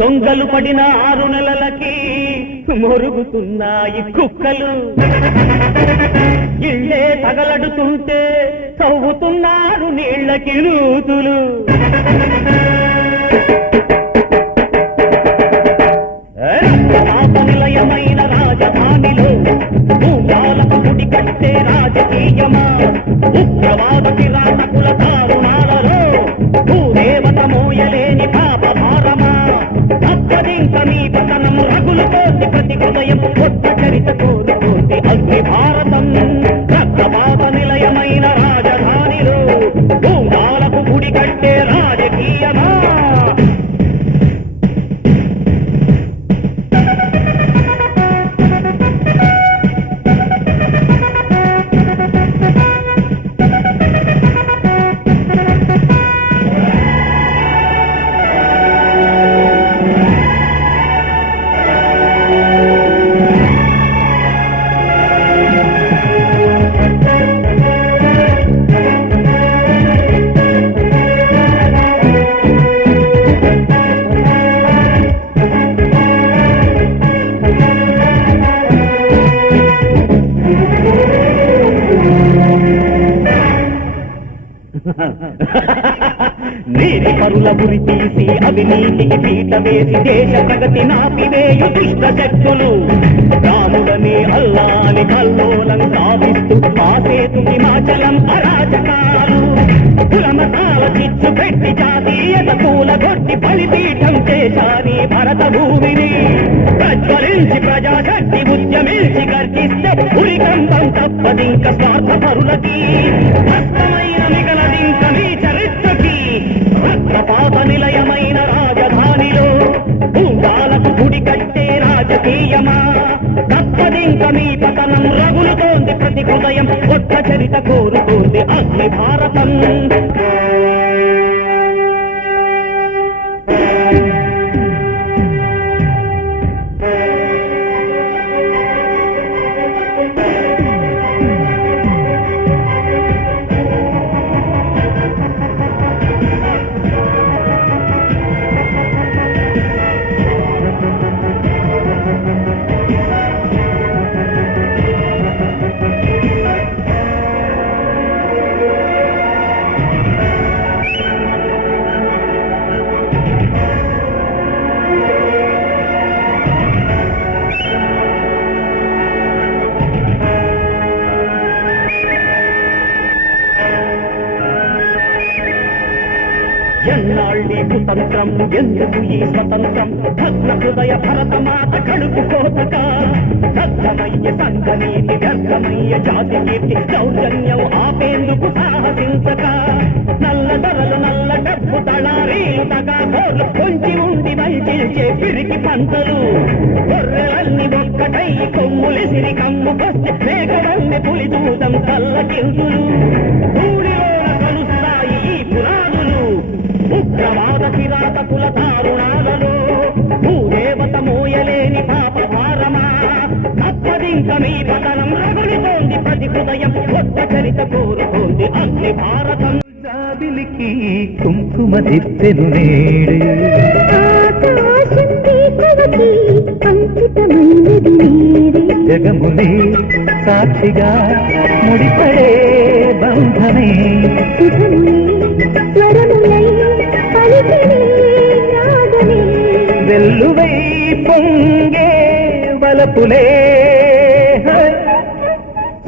దొంగలు పడిన 6 నెలలకి మొరుగుతున్నాయి కుక్కలు. ఇళ్ళే తగలడుతుంటే తవ్వుతున్నారు నీళ్లకి నూతులు. నిలయమైన రాజధానిలో భూజాలకు గుడి కట్టే రాజకీయమా, ఉగ్రవాద కిరాతకుల దారుణాలలో భూదేవత మోయలేని పాప భారమా, తప్పదింక మీ పతనం రగులుతోంది ప్రతి హృదయం, కొత్త చరిత కోరుతోంది అగ్ని భారతం. రక్తపాత నిలయమైన రాజధానిలో భూజాలకు గుడి కట్టే రాజకీయమా. నీటి పరుల గురి తీసి అవినీతికి పీట వేసి దేశ ప్రగతి నాపివేయు దుష్ట శక్తులు, రాముడని అల్లాని కల్లోలం సాధిస్తూ ఆసేతు హిమాచలం అరాచకాలు, కులమతాల చిచ్చు పెట్టి జాతీయత కూలగొట్టి బలిపీఠం చేశాని భరత భూమిని. ప్రజ్వలించి ప్రజాశక్తి ఉద్యమించి గర్జిస్తే ఉరికంతం తప్పదింక స్వార్థ పరులకి, స్పష్టమైన మిగలదింక మీ చరిత్రకి. రక్తపాత నిలయమైన రాజధానిలో భూజాలకు గుడి కట్టే రాజకీయమా, తప్పదింక మీ పతనం రగులుతోంది ప్రతి హృదయం, కొత్త చరిత కోరుతోంది అగ్ని భారతం. ఎన్నాళ్ళీ కుతంత్రం, ఎందుకు ఈ స్వతంత్రం, భద్ర హృదయ భరతమాత కడుపు కోతక, దగ్ధమయ్య సంఘనీతి వ్యర్థమయ్య జాతి కీర్తి, దౌర్జన్యం ఆపేందుకు సాహసించక, నల్ల ధరలు నల్ల డబ్బు తళారీలు తగా కోర్లు కొంచి ఉండి వంచే పిరికి పంటలు, గొర్రెలన్నీ ఒక్కటై కొమ్ములిసిరి కమ్ముకొస్తే మేకవన్ని పులి దూతం కళ్ళకిందులు, ఊరిలోన కలుస్తాయి ఈ పురాణులు, ఉగ్రవాద కిరాతకుల దారుణాలలో భూదేవత మోయలేని పాప భారమా, తప్పదింక మీ పతనం రగులుతోంది ప్రతి హృదయం, కొత్త చరిత కోరుతోంది అగ్ని భారతం. జాబిలికి కుంకుమ దిద్దెను నేడే, జగమునే సాక్షిగా ముడిపడే బంధమే, వెల్లువై పొంగే వలపులే,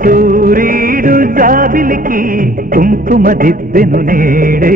సూర్యుడు జాబిలికి కుంకుమ దిద్దెను నేడే.